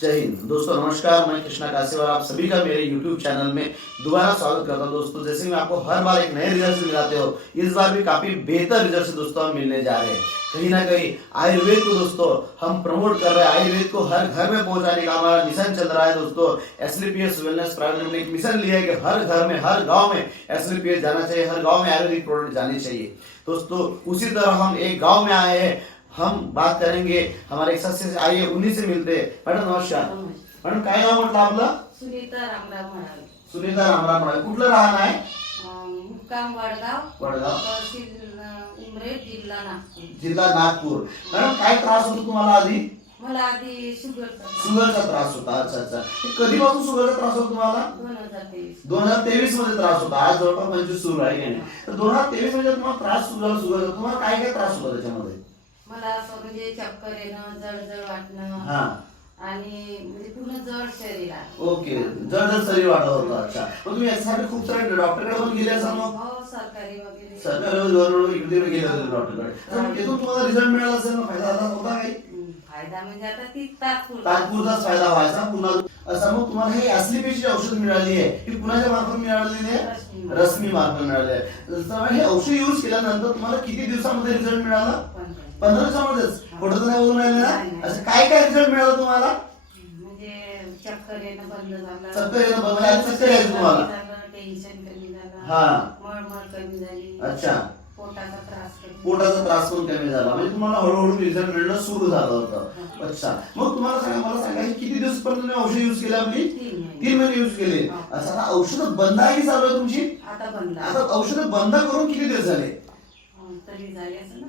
जय हिंद दोस्तों, नमस्कार। मैं कृष्णा कासेवार आप सभी का मेरे YouTube चैनल में दोबारा स्वागत करता हूं। दोस्तों, जैसे मैं आपको हर बार एक नए रिजल्ट दिलाते हो, इस बार भी काफी बेहतर रिजल्ट दोस्तों हम मिलने जा रहे हैं। कहीं ना कहीं आयुर्वेद को दोस्तों हम प्रमोट कर रहे हैं। आयुर्वेद को हर घर में पहुंचाने का हमारा मिशन चल रहा है दोस्तों। एसलीपीएस वेलनेस प्राइवेट लिमिटेड ने एक मिशन लिया है कि हर घर में, हर गाँव में एसलीपीएस जाना चाहिए, हर गाँव में आयुर्वेदिक प्रोडक्ट जाने चाहिए। दोस्तों, उसी तरह हम एक गाँव में आए हैं। हम बात करेंगे हमारे एक सदस्य से, आइए उन्हीं से मिलते हैं। मैडम नमस्कार। मॅडम काय नाव म्हटलं आपलं? सुनीता रामराव म्हणाले. सुनीता रामराव म्हणाले. कुठलं राहणं आहे? मुक्काम वडगाव, वडगाव, तहसील उमरेड, जिल्हा नागपूर. जिल्हा नागपूर. मॅडम काय त्रास होतो तुम्हाला आधी? मला आधी शुगरचा त्रास होता. अच्छा अच्छा. कधीपासून शुगरचा त्रास होतो तुम्हाला? 2023 मध्ये त्रास होता. आज जवळपास 25 सुरू आहे की नाही? तर 2023 मध्ये तुम्हाला त्रास सुरू झाला शुगरचा. तुम्हाला काय काय त्रास होता त्याच्यामध्ये? मला असं म्हणजे चक्कर येणं, जळजळ वाटणं हा, आणि म्हणजे पूर्ण जड शरीर आहे. ओके. जड शरीर वाटत होतं. अच्छा. मग तुम्ही याच्यासाठी खूप सारे डॉक्टरकडे पण गेले असाल मग? हो, सरकारी वगैरे सरकार इकडे तिकडे गेले होते डॉक्टरकडे. तर तिथून तुम्हाला रिझल्ट मिळाला असेल ना? फायदा झाला होता काही? फायदा म्हणजे आता ती तात्पुरता तात्पुरताच फायदा व्हायचा. पुन्हा असं मग तुम्हाला हे एसलीपीची औषध मिळाली आहे ही कुणाच्या मार्फत मिळालेली आहे? रश्मी मार्फत मिळाली आहे. तर हे औषध यूज केल्यानंतर तुम्हाला किती दिवसामध्ये रिझल्ट मिळाला? 15 दिवसामध्येच. खोटं तर नाही बोलून राहिले ना? असं काय काय रिझल्ट मिळाला तुम्हाला? म्हणजे चक्कर येणं बंद झालं, चक्कर येणं बंद झालं. चक्कर यायचं तुम्हाला? टेन्शन कमी झालं, हा, मळमळ कमी झाली, अच्छा. पोटाचा त्रास कमी पोटाचा त्रास पण कमी झाला. म्हणजे तुम्हाला हळूहळू रिझल्ट मिळणं सुरू झालं होतं. अच्छा. मग तुम्हाला सांगा, मला सांगा हे किती दिवसपर्यंत तुम्ही औषध युज केली आपली? 3 महिने युज केले. अच्छा. आता औषध बंद आहे की चालू आहे तुमची? आता बंद. आता औषध बंद करून किती दिवस झाले? तरी झाले असं ना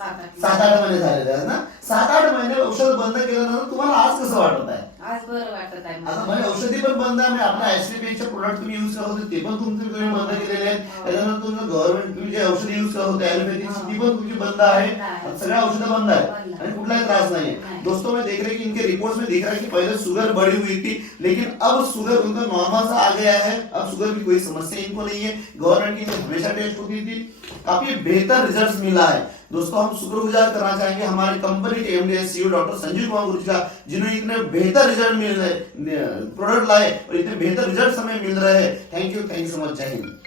7-8 महिने झालेले आहेत ना? 7-8 महिने औषध बंद केल्यानंतर तुम्हाला आज कसं वाटत आहे? आज बरं वाटत आहे आता म्हणजे औषधी पण बंद आहे. म्हणजे आपल्या एसलीपीचे प्रोडक्ट तुम्ही युज करत होते ते पण तुम्ही बंद केलेले आहेत. त्याच्यानंतर तुमचं गव्हर्नमेंट तुम्ही जे औषध युज करत होते ॲलोपॅथीची ती पण तुमची बंद आहे. सगळ्या औषधं बंद आहे आणि कुठलाही त्रास नाही है। दोस्तों, मैं देख रहे कि इनके रिपोर्ट्स में दिख रहा है कि पहले शुगर बढ़ी हुई थी, लेकिन अब शुगर उनका नॉर्मल सा आ गया है। अब शुगर की कोई समस्या इनको नहीं है। गवर्नमेंट की हमेशा टेस्ट होती थी, काफी बेहतर रिजल्ट मिला है। दोस्तों, हम शुक्रगुजार करना चाहेंगे हमारी कंपनी के MD CEO doctor Sanjeev Kumar Guru ji का, जिन्होंने इतने बेहतर रिजल्ट मिल रहे प्रोडक्ट लाए और इतने बेहतर रिजल्ट हमें मिल रहे हैं। Thank you so much. जय हिंद।